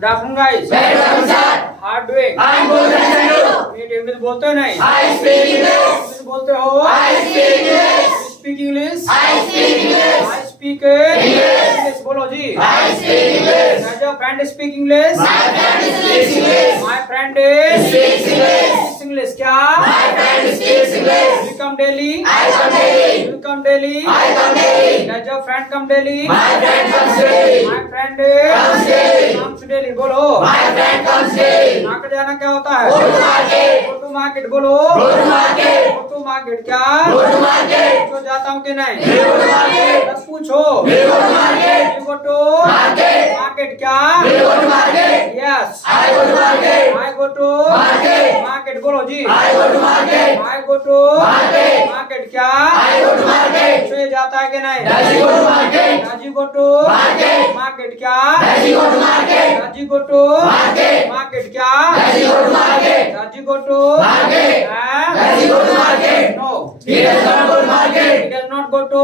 Good afternoon guys. Hard doing. Meet English बोलते हो नहीं? इंग्लिश बोलते हो? Speak English. I speak English. बोलो जी। Does your friend speak English? My friend speaks English। क्या? You come daily? You come daily? Does your friend come daily? My friend comes daily। बोलो। Market जाना क्या होता है? Go to market। बोलो। Go to market। क्या? तो जाता हूँ कि नहीं? बस पूछो। You go to market। क्या? Yes। I go to market। बोलो जी। I go to market। क्या? तो जाता है कि नहीं? Does you go to market? क्या? Does you go to market? क्या? Does you go to no। He does not go to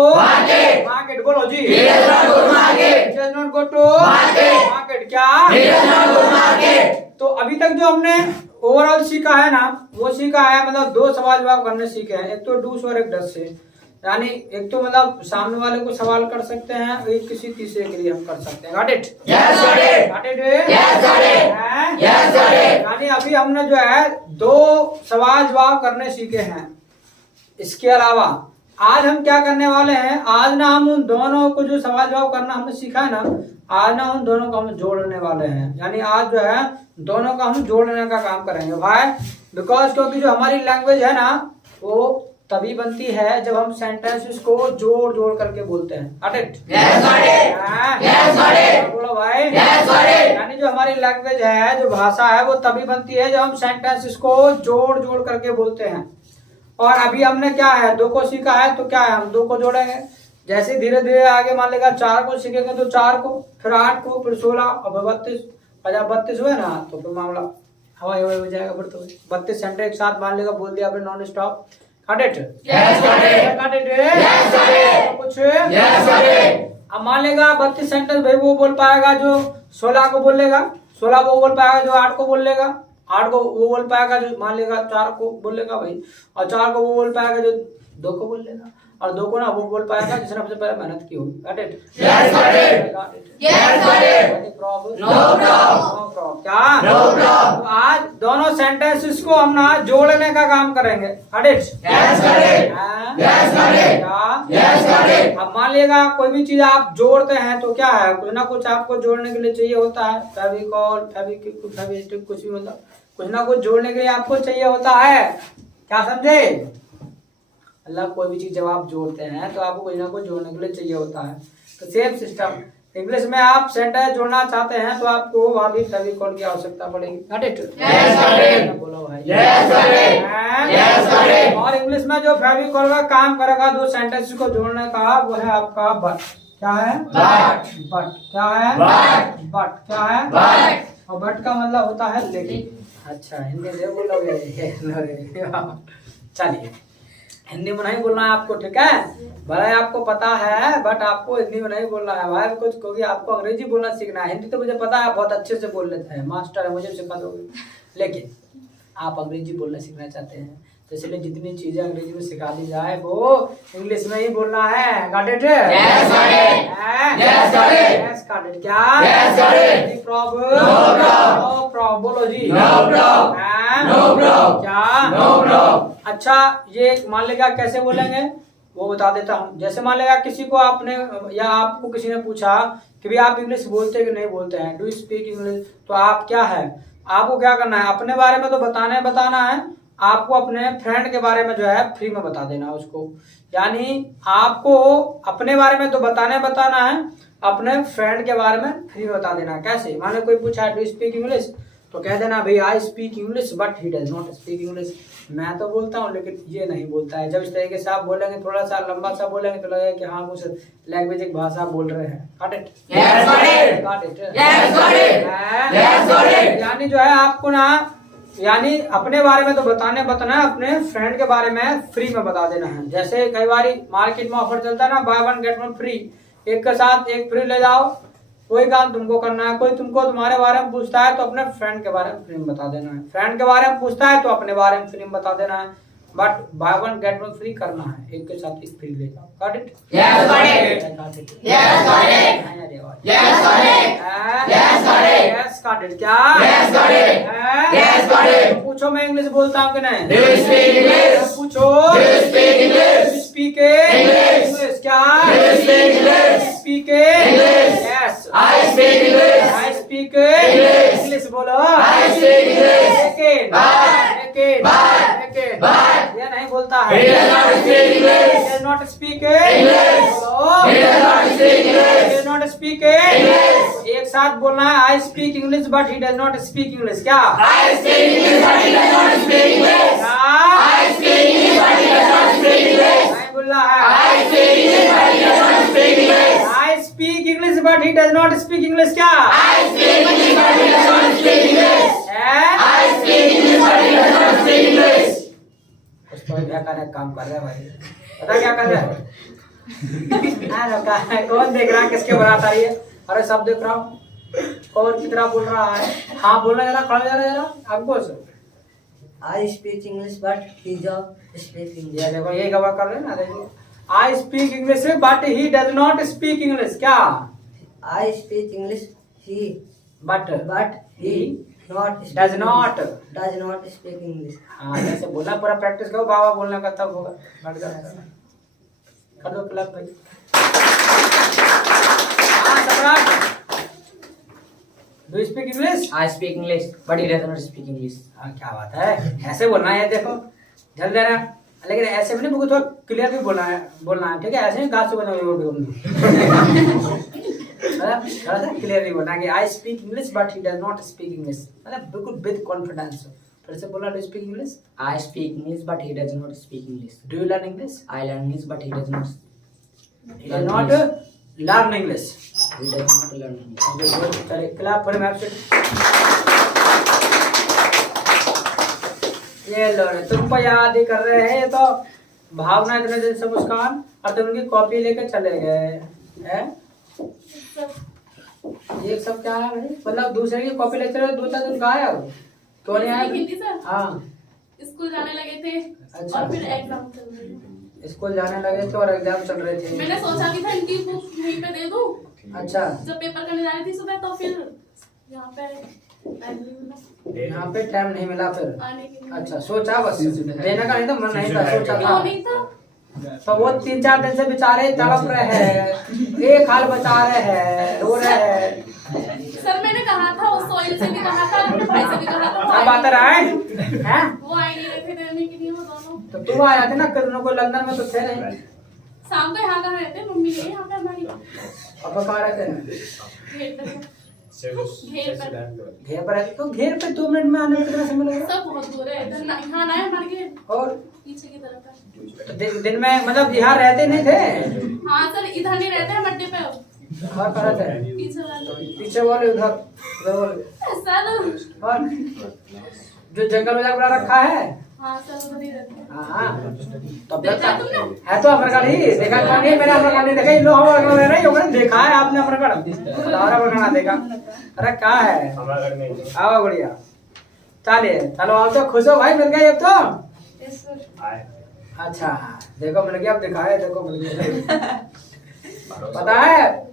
market। बोलो जी। He does not go to market। क्या? तो अभी तक जो हमने ओवरऑल सीखा है ना, वो सीखा है मतलब दो सवाल जवाब करने सीखे हैं, एक तो डूस और एक डस से। यानी एक तो मतलब सामने वाले को सवाल कर सकते हैं, एक किसी तीसरे के लिए हम कर सकते हैं। Got it? Yes got it. Got it? Yes got it. Yes got it. यानी अभी हमने जो है दो सवाल जवाब करने सीखे हैं। इसके अलावा आज हम क्या करने वाले हैं, आज ना हम उन दोनों को जो सवाल जवाब करना हमने सीखा है ना, आज ना उन दोनों को हम जोड़ने वाले हैं। यानी आज जो है दोनों का हम जोड़ने का काम करेंगे। भाई बिकॉज क्योंकि जो हमारी लैंग्वेज है ना, वो तभी बनती है जब हम सेंटेंसेस को जोड़ जोड़ करके बोलते हैं। बोलो भाई। यानी जो हमारी लैंग्वेज है, जो भाषा है, वो तभी बनती है जब हम सेंटेंसेस को जोड़ जोड़ करके बोलते हैं। और अभी हमने क्या है, दो को सीखा है, तो क्या है हम दो को जोड़ेंगे। जैसे धीरे धीरे आगे मान लेगा चार को सीखेंगे तो चार को, फिर 8 को, फिर 16 और 32। जब 32 हुए ना तो फिर मामला हवाई हवाई हो जाएगा। फिर तो 32 सेंटेंस एक साथ मान लेगा, बोल दिया फिर नॉन स्टॉप। कुछ अब मान लेगा 32 सेंटेंस भाई वो बोल पाएगा जो 16 को बोलेगा, 16 को बोल पाएगा जो 8 को बोलेगा, 8 को वो बोल पाएगा जो मान लेगा 4 को बोलेगा भाई, और 4 को वो बोल पाएगा जो 2 को बोल लेगा, और 2 को ना वो बोल पाएगा जिसने सबसे पहले मेहनत की होगी। Got it? Yes got it. Yes got it. No problem. No problem. क्या? No problem. तो आज दोनों सेंटेंसेस को हम ना जोड़ने का काम करेंगे। Got it? Yes got it. Yes got it. क्या? Yes got it. अब मान लीजिएगा कोई भी चीज आप जोड़ते हैं तो क्या है, कुछ ना कुछ आपको जोड़ने के लिए चाहिए होता है। फेविकॉल, फेविक्विक, फेविस्टिक, कुछ भी मतलब कुछ ना कुछ जोड़ने के लिए आपको चाहिए होता है। क्या समझे? अल्लाह कोई भी चीज जब आप जोड़ते हैं तो आपको कुछ ना कुछ जोड़ने के लिए चाहिए होता है। तो सेम सिस्टम इंग्लिश में आप सेंटेंस जोड़ना चाहते हैं तो आपको वहां भी फेविकॉल की आवश्यकता पड़ेगी। Got it? Yes got it. बोलो भाई। Yes got it. Yes got it. और इंग्लिश में जो फेविकॉल का काम करेगा दो सेंटेंस को जोड़ने का, वो है आपका बट। क्या है? बट। बट क्या है? बट। बट क्या है? बट। और बट का मतलब होता है लेकिन। अच्छा हिंदी में बोलोगे? चलिए हिंदी में नहीं बोलना है आपको, ठीक है भाई? आपको पता है बट आपको हिंदी में नहीं बोलना है भाई, कुछ क्योंकि आपको अंग्रेजी बोलना सीखना है। हिंदी तो मुझे पता है बहुत अच्छे से बोल लेते हैं, मास्टर है, मुझे सिखा दोगे। लेकिन आप अंग्रेजी बोलना सीखना चाहते हैं तो इसलिए जितनी चीजें अंग्रेजी में सिखा दी जाए वो इंग्लिश में ही बोलना है। Got it? Yes got it. Yes got it. Yes got it. क्या? Yes got it. No problem. No problem. बोलो जी। No problem. No problem. क्या? No problem. अच्छा ये मान लेगा कैसे बोलेंगे वो बता देता हूँ। जैसे मान लेगा किसी को आपने या आपको किसी ने पूछा कि भाई आप इंग्लिश बोलते कि नहीं बोलते हैं, डू स्पीक इंग्लिश, तो आप क्या है, आपको क्या करना है, अपने बारे में तो बताना है, आपको अपने फ्रेंड के बारे में जो है फ्री में बता देना उसको। यानी आपको अपने बारे में तो बताना है, अपने फ्रेंड के बारे में फ्री में बता देना। कैसे? मान लो कोई पूछा डू स्पीक इंग्लिश, तो कह देना भाई आई speak English but he does not speak English. मैं तो बोलता हूँ लेकिन ये नहीं बोलता है। जब इस तरीके से आप बोलेंगे, थोड़ा सा लंबा सा बोलेंगे तो लगेगा कि हाँ कुछ लैंग्वेज एक भाषा बोल रहे हैं। Got it? Yes got it. Got it? Yes got it. Yes got it. यानी जो है आपको ना, यानी अपने बारे में तो बताना है, अपने फ्रेंड के बारे में फ्री में बता देना है। जैसे कई बार मार्केट में ऑफर चलता है ना, by one get one free, एक के साथ एक फ्री ले जाओ, कोई काम तुमको करना है, कोई तुमको तुम्हारे बारे में पूछता है तो अपने फ्रेंड के बारे में फिल्म बता देना है, फ्रेंड के बारे में पूछता है तो अपने बारे में फिल्म बता देना है, but by one get one free करना है, एक के साथ एक फ्री ले जाओ। Got it? Yes, got it. Yes, got it. Yes, got it. Yes, got it. Yes got it. क्या? Yes, got it. Yes, got it. पूछो मैं इंग्लिश बोलता हूँ कि नहीं? Do you speak English? पूछो। Do you speak English? Speak English. English. क्या? Do you speak English? Speak English. Yes I speak English. I speak English. English बोलो। I speak English. Second But. Second But. Second But. ये नहीं बोलता है। He does not speak English. He does not speak English. बोलो। He does not speak He English. does not speak English. एक साथ बोलना है, आई speak English but he does not speak English. क्या? I speak English, but he does not speak English. क्या? I speak English, but he does not speak English. नहीं बोलना है। I speak English, but he does not speak English. I speak English but he does not speak English. क्या? I speak English, but he does not speak English. है? I speak English, but he does not speak English. कुछ तो क्या करने का काम कर रहा है भाई, पता क्या कर रहा है? हाँ, रुका है। कौन देख रहा है, किसके बारात आ रही है? अरे सब देख रहा हूँ। कौन कितना बोल रहा है? हाँ बोलना जरा, खड़ा जरा आपको sir. I speak English, but he don't speak English. ये देखो ये गवाह कर रहे हैं ना, देखो आई speak English but he does not speak English. क्या? I speak English, but but he not speak does not. English. Does not speak English. हाँ जैसे बोलना, पूरा प्रैक्टिस करो, बाबा बोलने का तब होगा। बैठ जाओ, कर दो क्लब भाई। हाँ सम्राट, do speak English? I speak English, but he does not speak English. हाँ क्या बात है, ऐसे बोलना है। देखो जल्द देना, लेकिन ऐसे भी नहीं, मुझे थोड़ा क्लियर भी बोलना है, ठीक है? ऐसे नहीं गाछ से बोलना थोड़ा सा क्लियर नहीं बोलना कि आई speak English but he does not speak English, मतलब बिल्कुल विद कॉन्फिडेंस। फिर से बोला, do speak English? I speak English, but he does not speak English. Do you learn English? I learn English, but he does not. He does not learn English. He does not learn English. चलिए clap for map से। ये लो रे, तुमको याद ही कर रहे हैं। ये तो भावना इतने दिन से मुस्कान, और तुम उनकी कॉपी लेके चले गए हैं। ये सब क्या है भाई? मतलब दूसरे की कॉपी लेते रहे, 2-4 दिन कहाँ आया हो? क्यों नहीं आया? हिंदी सर, हाँ स्कूल जाने लगे थे अच्छा। और फिर एग्जाम चल रहे थे। स्कूल जाने लगे थे और एग्जाम चल रहे थे। मैंने सोचा भी था इनकी बुक यहीं पे दे दूं, अच्छा, जब पेपर करने जा रही थी सुबह, तो फिर यहाँ पे टाइम नहीं मिला यहाँ पे टाइम नहीं मिला फिर। आने के लिए। अच्छा, सोचा बस देने का नहीं था, मन नहीं था, सोचा क्यों था। नहीं था? तो वो 3-4 दिन से बेचारे तड़प रहे हैं, एक हाल बचा रहे हैं, रो रहे हैं। सर मैंने कहा था, उस सोइल से भी कहा था, अपने भाई से भी कहा था, वो अब आई आता रहा है हैं? वो आई नहीं रहे थे देने के लिए, वो दोनों। तो तू आया थे ना, कल को लंदन में तो थे नहीं। शाम को यहाँ कहाँ रहते, मम्मी ने यहाँ पे हमारी अब कहाँ रहते हैं? घेर पे घेर पर रहते, तो घेर पे 2 मिनट में आने में कितना समय लगेगा? सब बहुत दूर है, इधर यहाँ ना है हमारे के और पीछे की तरफ है। तो दिन में मतलब यहाँ रहते नहीं थे? हाँ सर, इधर नहीं रहते हैं मड्डे पे, और कहाँ रहते हैं? पीछे वाले। पीछे वाले, उधर वाले। सर और जो जंगल में जाकर बना रखा है? हाँ सर, उधर ही रहते हैं। हाँ तो देखा तुमने? है तो अमरगढ़ ही देखा, कौन है? मैंने अमरगढ़ नहीं देखा, इन लोग अमरगढ़ रह रहे हैं, देखा है आपने अमरगढ़? अमरगढ़ ना देखा? अरे क्या है, आओ बढ़िया। चलिए चलो, आप तो खुश हो भाई, मिल गए अब तो। Yes sir. अच्छा देखो मिल गया, अब दिखाए, देखो मिल गया। पता है,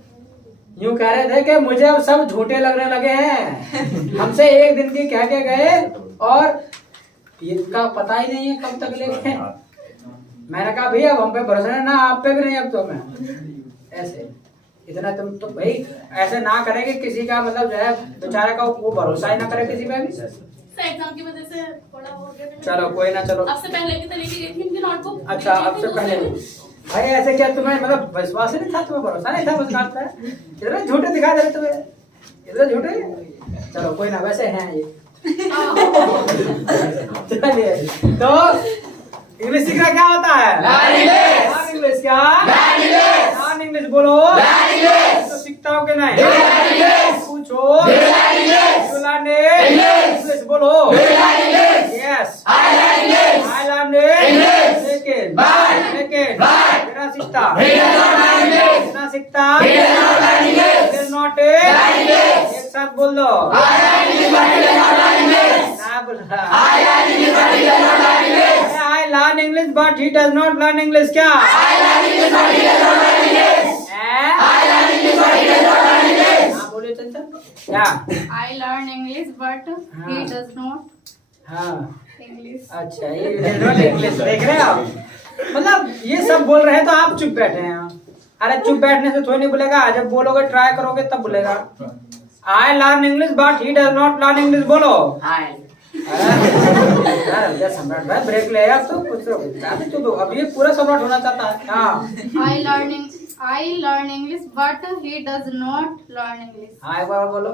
यूं कह रहे थे कि मुझे अब सब झूठे लगने लगे हैं, हमसे एक दिन की कह के गए और इनका पता ही नहीं है कब तक लेके। मैंने कहा भैया अब हम पे भरोसा नहीं, ना आप पे भी नहीं अब तो। मैं ऐसे इतना तुम तो भाई ऐसे ना करेंगे किसी का, मतलब जो है बेचारा का वो भरोसा ही ना करे किसी पे भी। सर एग्जाम की वजह से थोड़ा हो गया था। चलो कोई ना, चलो अब से पहले की तरह की गई थी इनकी नोटबुक। अच्छा, अब से पहले भाई ऐसे क्या तुम्हें मतलब विश्वास ही नहीं था, तुम्हें भरोसा नहीं था बस बात पे? इतने झूठे दिखा दे रहे तुम्हें, इतने झूठे। चलो कोई ना, वैसे हैं ये। चलिए तो इंग्लिश सीखना क्या होता है? Learn English. क्या? लर्न इंग्लिश बोलो। तो सीखता हूँ कि नहीं? पूछो। लर्न इंग्लिश बोलो। यस आई लर्न लेकिन बिना सीखता बिना सीखता नॉट नॉट एक साथ बोल दो ना बोल रहा आई learn English but he does not learn English क्या बोलिए चंचल क्या I learn English, but he does not हाँ English. अच्छा ये इंग्लिश देख रहे हैं आप मतलब ये सब बोल रहे हैं तो आप चुप बैठे हैं अरे चुप बैठने से थोड़ी नहीं बोलेगा जब बोलोगे ट्राई करोगे तब बोलेगा आई learn English but he does not learn English बोलो सम्राट भाई ब्रेक ले अब तो कुछ तो अब ये पूरा सम्राट होना चाहता है हाँ I learn English, but he does not learn English. हाँ एक बार बोलो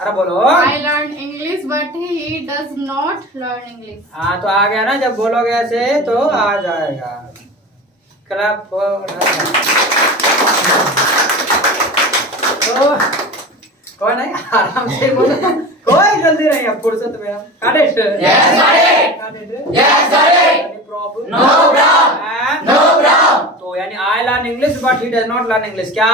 अरे बोलो I learn English, but he does not learn English. हाँ तो आ गया ना जब बोलोगे ऐसे तो आ जाएगा क्लैप तो कौन है आराम से बोलो कोई जल्दी नहीं है फुर्सत में काट इट नो प्रॉब्लम तो यानी आई learn English but he does not learn English क्या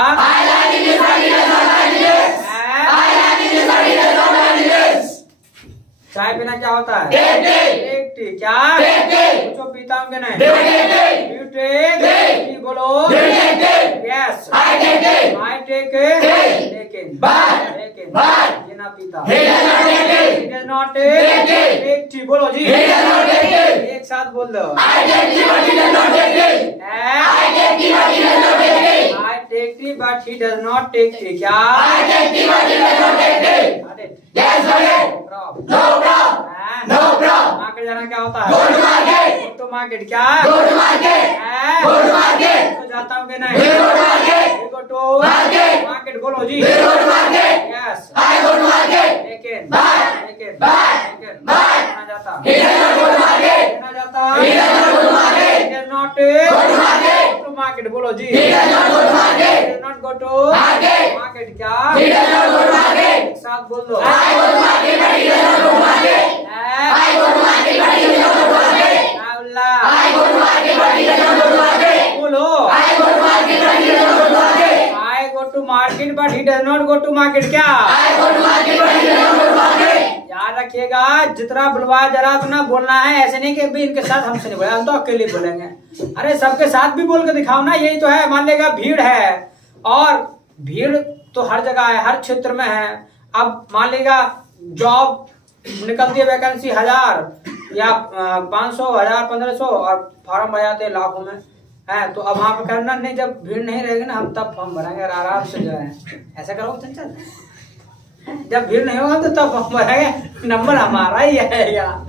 चाय पीना क्या होता है टेक टी क्या पूछो पीता हूँ कि नहीं यू टेक टी बोलो यस आई टेक लेकिन ये ना पीता it is not take tea बोलो जी एक साथ बोल दो I take tea but he does not take tea क्या मार्केट जाना क्या होता है तो मार्केट क्या तो जाता हूँ कि नहीं गो टू मार्केट बोलो जी यस लेकिन ना जाता नॉट टू मार्केट बोलो जी नॉट गो टू मार्केट क्या एक साथ बोल दो बोलो I go to market but he does not go to market क्या याद रखिएगा जितना बुलवा जरा उतना बोलना है ऐसे नहीं कि भी इनके साथ हमसे नहीं बोले हम तो अकेले बोलेंगे अरे सबके साथ भी बोल के दिखाओ ना यही तो है मान लेगा भीड़ है और भीड़ तो हर जगह है हर क्षेत्र में है अब मान लेगा जॉब निकलती है वैकेंसी 1000 या 500 1000 1500 और फॉर्म भर जाते हैं लाखों में है तो अब वहाँ पे करना नहीं जब भीड़ नहीं रहेगी ना हम तब फॉर्म भरेंगे और आराम से जो है ऐसा करो चंचल जब भीड़ नहीं होगा तो तब फॉर्म भरेंगे नंबर हमारा ही है यार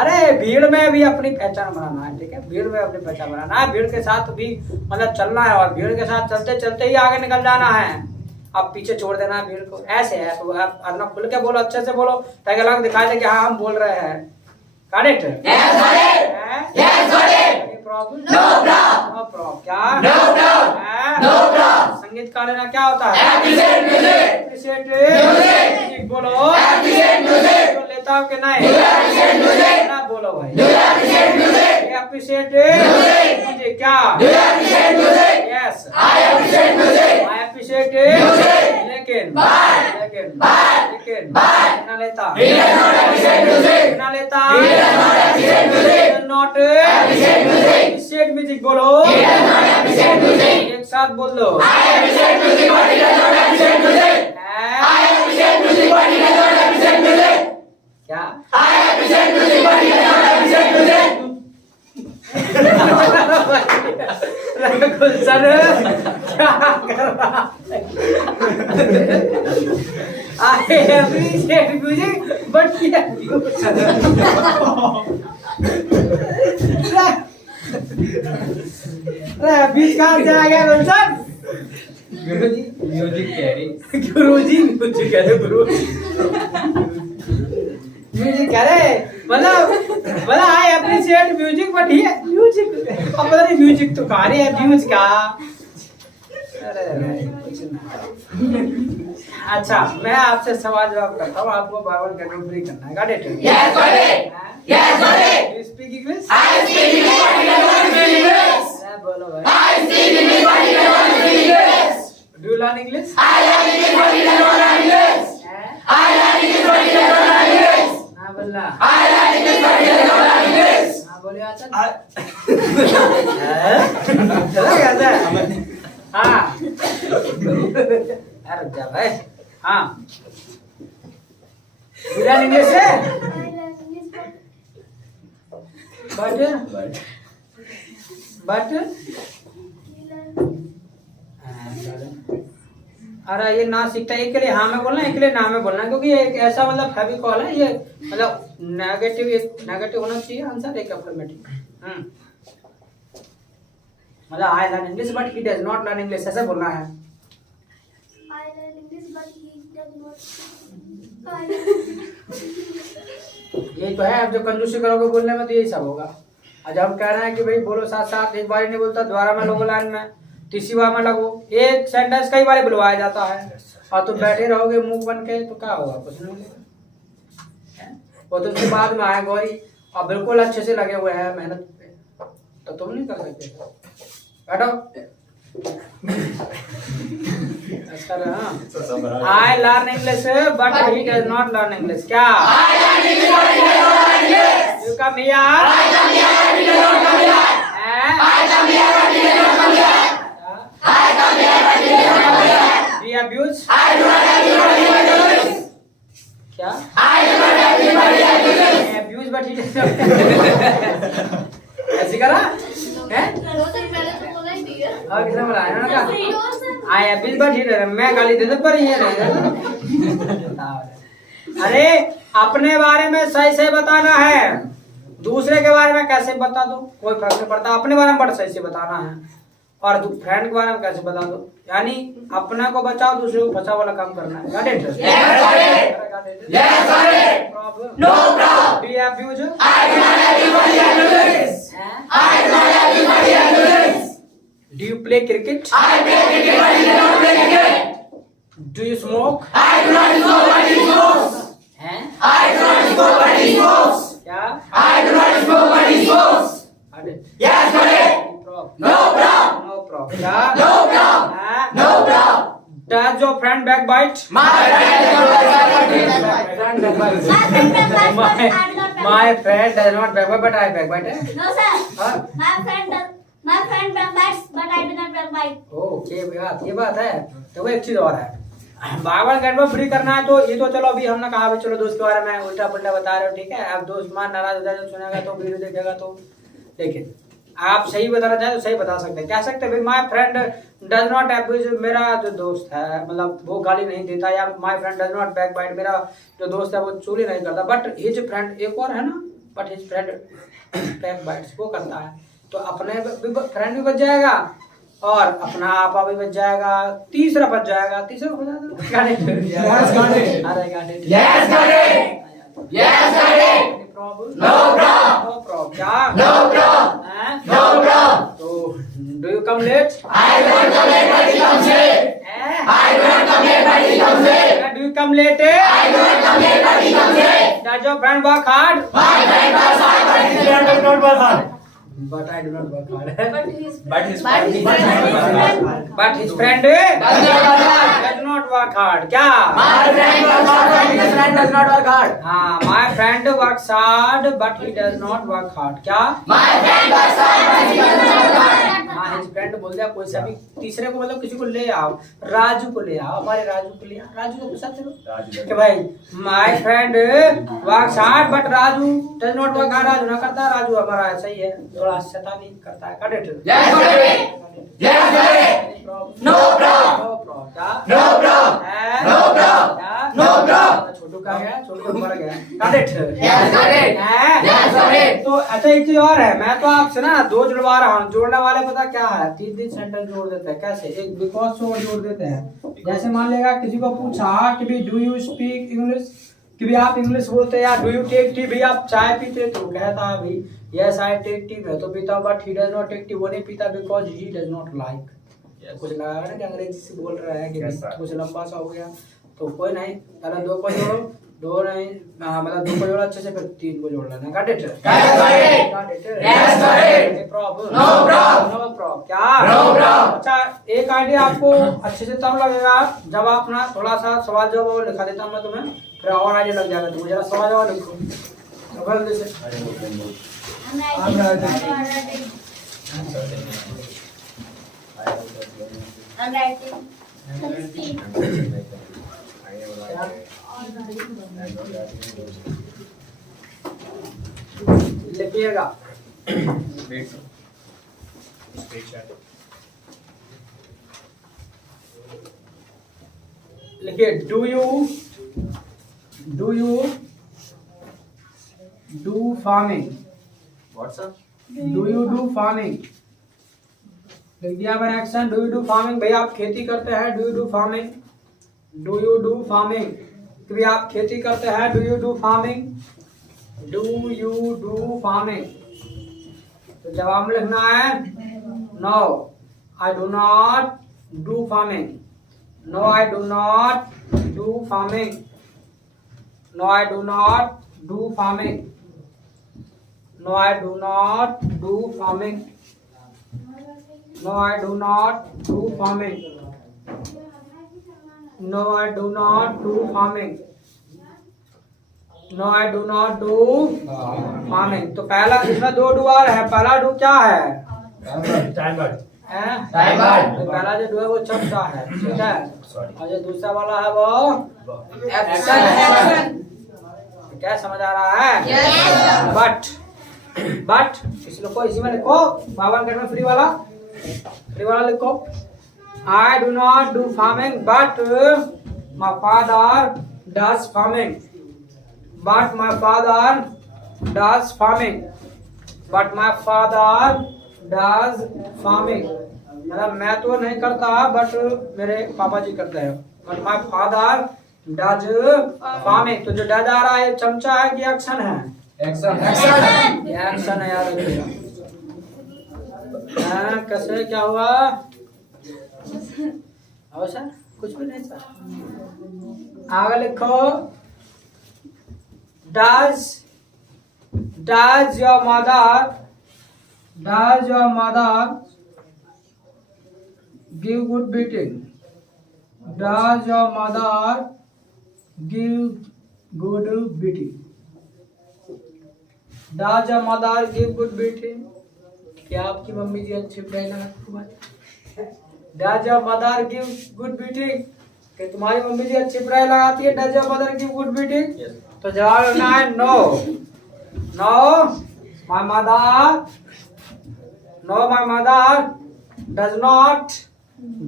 अरे भीड़ में भी अपनी पहचान बनाना है ठीक है भीड़ में अपनी पहचान बनाना है भीड़ के साथ भी मतलब चलना है और भीड़ के साथ चलते चलते ही आगे निकल जाना है अब पीछे छोड़ देना है भीड़ को ऐसे है तो आप अपना खुल के बोलो अच्छे से बोलो ताकि लोग दिखाई दे कि हाँ हम बोल रहे हैं करेक्ट नो प्रॉब्लम क्या संगीत का लेना क्या होता है एप्रिशिएट म्यूजिक बोलो तो लेता हूँ कि नहीं ना बोलो भाई एप्रिशिएट म्यूजिक क्या यस आई एप्रिशिएट लेकिन ना लेता नॉट एप्रिशिएट म्यूजिक बोलो एक साथ बोल दो क्या सर क्या कर रहा I appreciate music but बीच कहाँ से आ गया गुलशन म्यूजिक कह रही गुरुजी म्यूजिक कह रहे गुरुजी म्यूजिक कह रहे मतलब I appreciate music but he music अब पता नहीं म्यूजिक तो कहा रहे हैं व्यूज का अच्छा मैं आपसे सवाल जवाब करता हूँ आपको बार-बार फ्री करना है got it yes speak English बोलो भाई Do you learn English? I learn English, but he does not learn English. I learn English, but he does not learn English. हाँ बोलना। I learn English, but he does not learn English. हाँ बोलिए आचल। चला कैसे? हाँ। अरे जा भाई। हाँ। Do you learn English है? But अरे ये ना सीखता एक के लिए हाँ में बोलना एक के लिए ना में बोलना क्योंकि ये एक ऐसा मतलब फेविकॉल है ये मतलब नेगेटिव एक नेगेटिव होना चाहिए आंसर एक अफर्मेटिव मतलब आई learn English but he does not learn English ऐसे बोलना है I learn English, but he does not. यही तो है अब जो कंजूसी करोगे बोलने में तो यही सब होगा आज हम कह रहे हैं कि भाई बोलो साथ साथ एक बार नहीं बोलता दोबारा में लोगो लाइन में तीसरी बार में लगो एक सेंटेंस कई बार बुलवाया जाता है और तुम बैठे रहोगे मुंह बन के तो क्या होगा कुछ नहीं होगा वो तो उसके बाद में आए गौरी और बिल्कुल अच्छे से लगे हुए हैं मेहनत पे तो तुम नहीं कर सकते बैठो I learn English but he does not learn English क्या you come here Be abused? I do not abuse. क्या? I do not abuse but he does not. ऐसी करा? हैं? और किसने बोला है ना क्या? I abuse but he does. मैं गाली दे दे पर ये नहीं। अरे अपने बारे में सही सही बताना है दूसरे के बारे में कैसे बता दो कोई फर्क नहीं पड़ता अपने बारे में बड़ा सही से बताना है और फ्रेंड के बारे में कैसे बता दो यानी अपने को बचाओ दूसरे को बचाओ वाला काम करना है got it? Yes, Problem? no problem. Be abused? I do not everybody abuse. I do not everybody abuse. Do you play cricket? I play cricket, but he does not play cricket. Do you smoke? I do not smoke, but he smokes. हैं? I do not smoke, but he smokes. क्या? I do not smoke, but he smokes. Got it? Yes, correct. No problem. No problem. क्या? No problem. हाँ? No problem. Does your friend backbite? My friend does not backbite. My friend does not backbite, but I backbite. No, sir. हाँ? My friend backbites, but I do not backbite. Okay ये बात है तो एक चीज और है बागवान गेट में फ्री करना है तो ये तो चलो अभी हमने कहा चलो दोस्त के बारे में उल्टा पुल्टा बता रहे हो ठीक है अब दोस्त मान नाराज हो जाए तो सुनेगा तो वीडियो देखेगा तो लेकिन आप सही बताना चाहे तो सही बता सकते हैं कह सकते हैं my friend does not abuse मेरा जो दोस्त है मतलब वो गाली नहीं देता या my friend does not backbite मेरा जो दोस्त है वो चोरी नहीं करता बट हिज फ्रेंड एक और है ना बट हिज फ्रेंड बैकबाइट्स वो करता है तो अपने फ्रेंड भी बच जाएगा और अपना आपा भी बच जाएगा तीसरा बच जाएगा तीसरा हो जाएगा Yes, correct. Yes, correct. No problem. No problem क्या No problem. No problem. तो do you come late I do not come late, but he comes late. I do not come late, but he comes late. Do you come late I do not come late, but he comes late. Does your friend work hard My friend does hard, but his friend does not work hard. But I do not work hard But his friend but his friend Does not work hard. Does not work hard क्या My friend works hard, but his friend does not work hard. हाँ my friend works hard but he does not work hard क्या My friend works hard, but he does not work hard. हाँ his friend बोल दिया कोई सा भी तीसरे को मतलब किसी को ले आओ राजू को ले आओ हमारे राजू को ले आओ राजू को पूछा चलो कि भाई my friend works hard but Raju does not work hard Raju ना करता राजू हमारा ऐसा ही है थोड़ा शैतानी करता है correct Yes, correct. Yes, correct. No problem. No problem क्या No problem. No problem. क्या No problem. छोटू का गया छोटू मर गया correct Yes, correct. Yes, correct. तो अच्छा एक चीज और है मैं तो आपसे ना दो जुड़वा रहा हूँ जोड़ने वाले पता क्या है तीन तीन सेंटेंस जोड़ देते हैं कैसे एक बिकॉज से जोड़ देते हैं जैसे मान लेगा किसी को पूछा कि भी डू यू स्पीक इंग्लिश कि भी आप इंग्लिश बोलते हैं या डू यू टेक टी भी आप चाय पीते तो कहता है भाई यस आई टेक टी मैं तो पीता हूँ but he does not take tea वो नहीं पीता because he does not like कुछ लगा ना कि अंग्रेजी से बोल रहा है कि कुछ लंबा सा हो गया तो कोई नहीं पहले दो को जोड़ो दो नहीं, मतलब दो को जोड़ा अच्छे से, फिर तीन को जोड़ना है। Got it? Got it? Yes, got it. No problem. No problem. No problem. क्या? No problem. अच्छा, एक आइडिया आपको अच्छे से तब लगेगा जब आप ना थोड़ा सा सवाल जवाब लिखा देता हूँ मैं तुम्हें, फिर और आइडिया लग जाएगा। तुम जरा सवाल जवाब लिखो जल्दी से। I'm writing. लिखिएगा। लिखिए, do you do farming? Do you do farming? लिख दिया मैंने action. Do you do farming? भैया आप खेती करते हैं? Do you do farming? Do you do farming? कि आप खेती करते हैं? Do you do farming? Do you do farming? तो जवाब में लिखना है no, I do not do farming. No, I do not do farming. No, I do not do farming. No, I do not do farming. No, I do not do farming. No, I do not do farming. No, I do not do farming. तो पहला, इसमें दो do आ रहे हैं। पहला do क्या है? हैं? तो पहला जो डू है वो चमचा है, ठीक है। और जो दूसरा वाला है वो एक्शन है। क्या समझ आ रहा है? बट इसको इसी में लिखो, बावन कट में फ्री वाला लिखो। I do not do farming, but my father does farming. But my father does farming. But my father does farming. मतलब मैं तो नहीं करता, बट मेरे पापा जी करते हैं। But my father does farming. तो जो डज आ रहा है चमचा है कि एक्शन है? एक्शन है यार। कैसे क्या हुआ? और सर कुछ भी नहीं सर। आगे लिखो, does your mother give good beating? Does your mother give good beating? Does your mother give good beating? क्या आपकी मम्मी जी अच्छी पढ़ाई लगाती? Does your mother give good beating? कि तुम्हारी मम्मी जी अच्छी पढ़ाई लगाती है? Does your mother give good beating? तो जवाब देना है no. my mother does not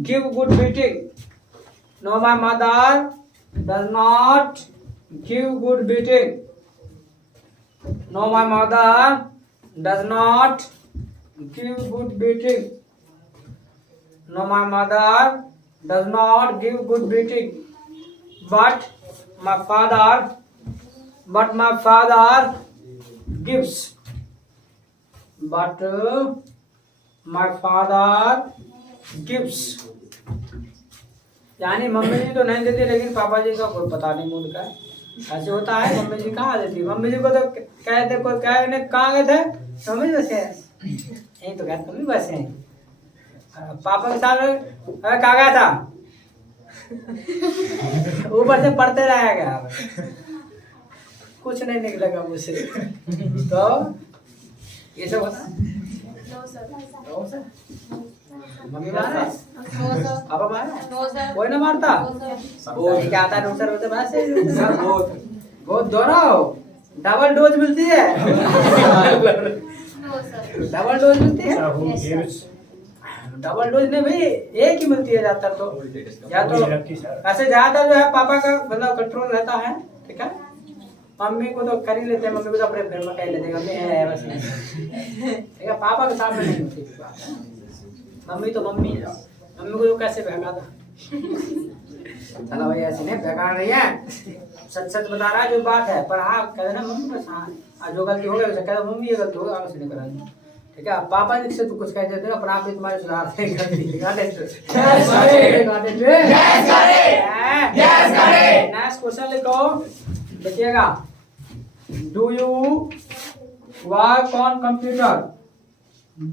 give good beating. No, my mother does not give good beating. No, my mother does not give good beating. No, my mother does not give good beating. But my father gives. But my father gives. यानी mummy जी तो नहीं देती, लेकिन पापा जी का कोई पता नहीं मूड का ऐसे होता है। मम्मी जी कहाँ देती? मम्मी जी को तो कहते कोई कहने कहाँ गए थे? मम्मी बस है यही तो कहते, मम्मी बस है। पापा के साथ कहाँ गया था? ऊपर से पढ़ते रहेगा, कुछ नहीं निकलेगा मुझसे। तो ये सब होता है। मम्मी मारा? पापा मारा? कोई ना मारता? वो क्या आता है? रोसर रोसर वैसे बहुत दोनों डबल डोज मिलती है। डबल डोज मिलती है। डबल डोज नहीं भाई, एक ही मिलती है ज्यादातर। तो या तो ऐसे ज्यादातर जो है पापा का मतलब कंट्रोल रहता है, ठीक है। मम्मी को तो कर ही लेते हैं, मम्मी को तो अपने घर में कह लेते हैं मम्मी है बस, ठीक है। पापा के सामने नहीं होती बात। मम्मी तो मम्मी है, मम्मी को तो कैसे भगा था? चलो भाई ऐसे नहीं भगा रही है, सच सच बता रहा है जो बात है। पर हाँ कह देना मम्मी बस, हाँ जो गलती हो गई उसे कह दो मम्मी ये गलती हो गई, आगे से नहीं करानी, ठीक है। पापा जी से तू कुछ कह देते अपना आप भी तुम्हारे सुधार नेक्स्ट क्वेश्चन लिखो। देखिएगा, do you work on computer?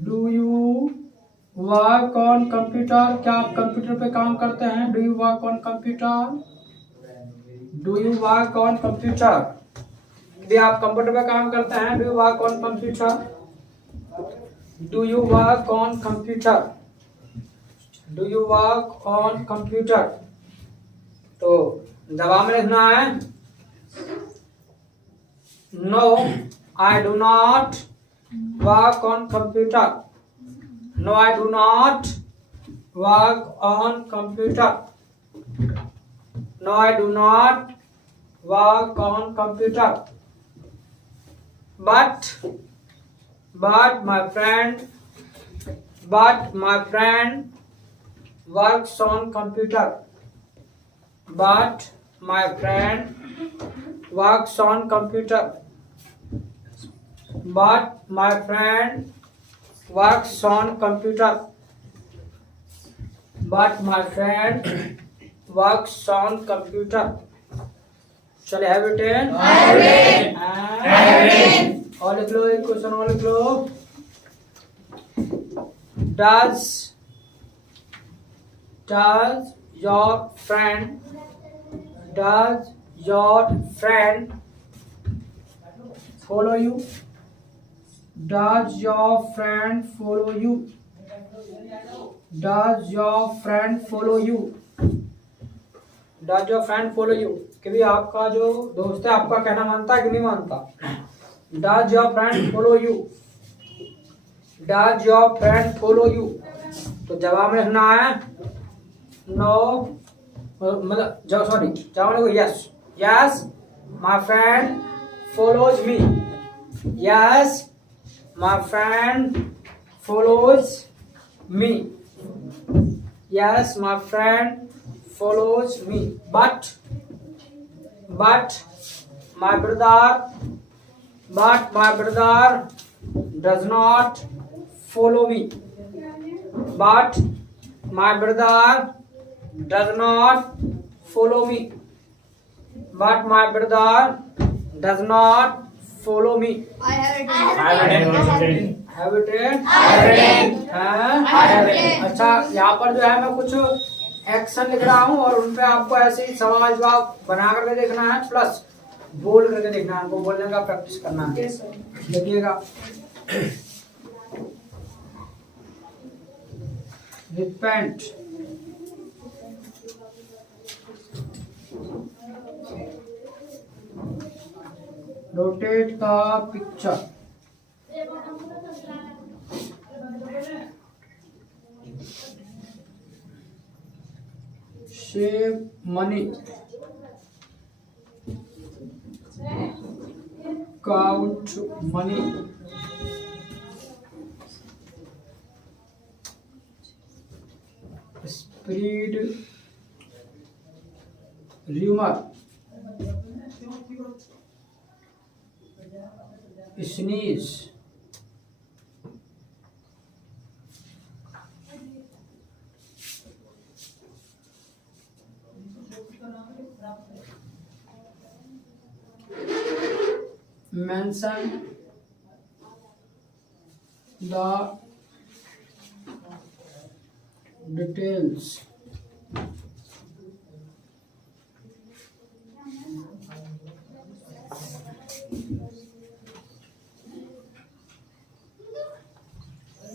Do you work on computer? क्या आप कंप्यूटर पे काम करते हैं? Do you work on computer? Do you work on computer? यदि आप कंप्यूटर पे काम करते हैं, do you work on computer? Do you work on computer? Do you work on computer? तो जवाब में लिखना है no I do not work on computer. No I do not work on computer. No I do not work on computer. but my friend works on computer. But my friend works on computer. But my friend works on computer. But my friend works on computer. Shall I have it in? I have it. और लिख लो, एक question और लिख लो। Does your friend follow you? Does your friend follow you? Does your friend follow you? Does your friend follow you? कि भी आपका जो दोस्त है आपका कहना मानता है कि नहीं मानता? Does your friend follow you? Does your friend follow you? तो जवाब में लिखना है नो, मतलब जवाब में yes. Yes my friend follows me. Yes my friend follows me. Yes my friend follows me. But my brother does not follow me. But my brother does not follow me. But my brother does not follow me. I have it. Have it in? अच्छा, यहाँ पर जो है मैं कुछ action लिख रहा हूँ और उन पे आपको ऐसे ही सवाल जवाब बना करके देखना है, प्लस बोल करके देखना है, हमको बोलने का प्रैक्टिस करना है। देखिएगा, repent, rotate the picture, save money, count money, spread rumor, sneeze, mention the details,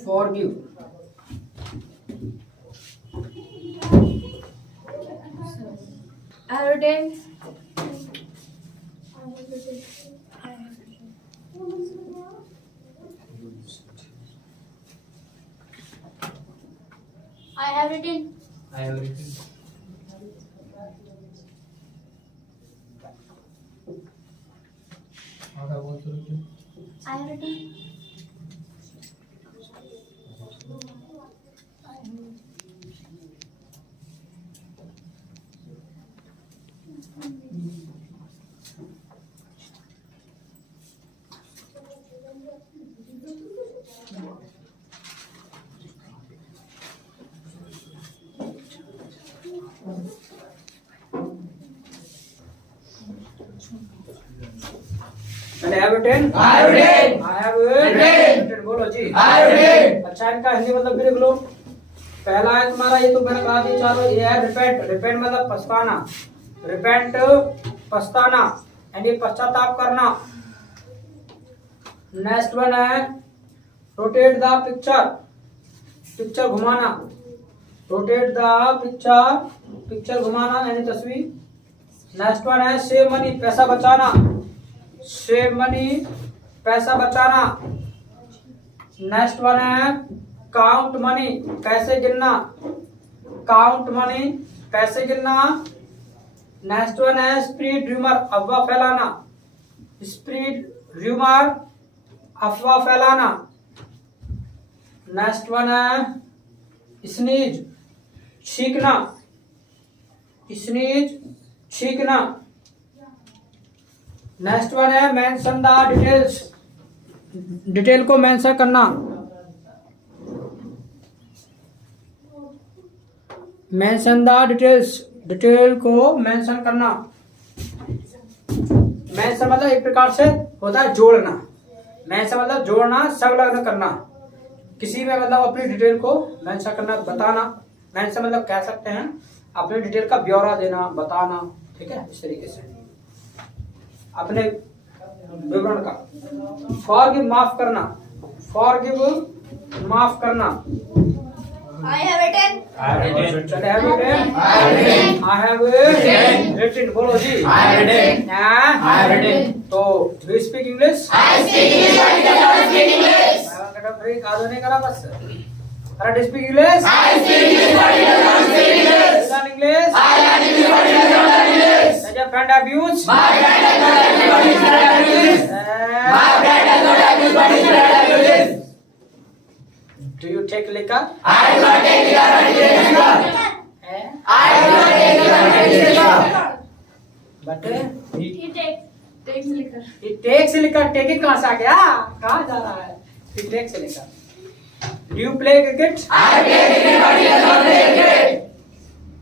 forgive, Arrogant. I have written. I have written. I have written. मैंने have written I have written. I have Written. Written बोलो जी I have written. अच्छा इनका हिंदी मतलब भी लिख लो पहला है तुम्हारा ये तो मैंने कहा दिया चारों ये है रिपेंट रिपेंट मतलब पछताना रिपेंट पछताना एंड ये पश्चाताप करना नेक्स्ट वन है रोटेट द पिक्चर पिक्चर घुमाना रोटेट द पिक्चर पिक्चर घुमाना यानी तस्वीर नेक्स्ट वन है सेव मनी पैसा बचाना सेव मनी पैसा बचाना नेक्स्ट वन है काउंट मनी पैसे गिनना काउंट मनी पैसे गिनना नेक्स्ट वन है स्प्रेड र्यूमर अफवाह फैलाना स्प्रेड र्यूमर अफवाह फैलाना नेक्स्ट वन है स्नीज छींकना स्नीज छींकना नेक्स्ट वन है मेंशन द डिटेल्स डिटेल को मेंशन करना मेंशन द डिटेल्स डिटेल को मेंशन करना मेंशन मतलब एक प्रकार से होता है जोड़ना मेंशन मतलब जोड़ना संलग्न करना किसी में मतलब अपनी डिटेल को मेंशन करना बताना मेंशन मतलब कह सकते हैं अपने डिटेल का ब्यौरा देना बताना ठीक है इस तरीके से अपने विवरण का फॉरगिव माफ करना फॉरगिव माफ करना I have written. I have written. I have written. I have written. I have Written. written. बोलो जी I have written. हाँ? I have written. तो do you speak English? I speak English, but I cannot speak English. आदो नहीं करा बस अरे do you speak English? I speak English, but I cannot speak English. You learn English? I learn English, but I cannot learn English. Does your friend abuse? My friend does not abuse, but his friend abuses. My friend does not abuse, but his friend abuses. Do you take liquor? I do not take liquor, but he takes liquor. Eh? I do not take liquor, but he takes liquor. But He takes liquor. it takes liquor. Take it कहाँ से आ गया? कहाँ जा रहा है? It takes liquor. Do you play cricket? I play cricket, but he does not play cricket.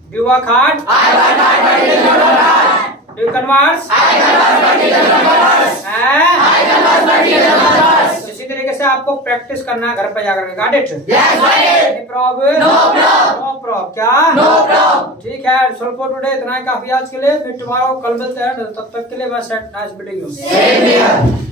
Do you work hard? I work hard, but he does not work hard. Do you converse? I converse, but he does not converse. Eh? I converse, but he does not converse. तो इसी तरीके से आपको practice करना है घर पे जाकर got it? Yes, got it. Any problem? No problem. No problem. क्या? No problem. ठीक है सो फॉर टुडे इतना ही काफी आज के लिए फिर tomorrow कल मिलते हैं तब तक के लिए बस nice meeting you Same here.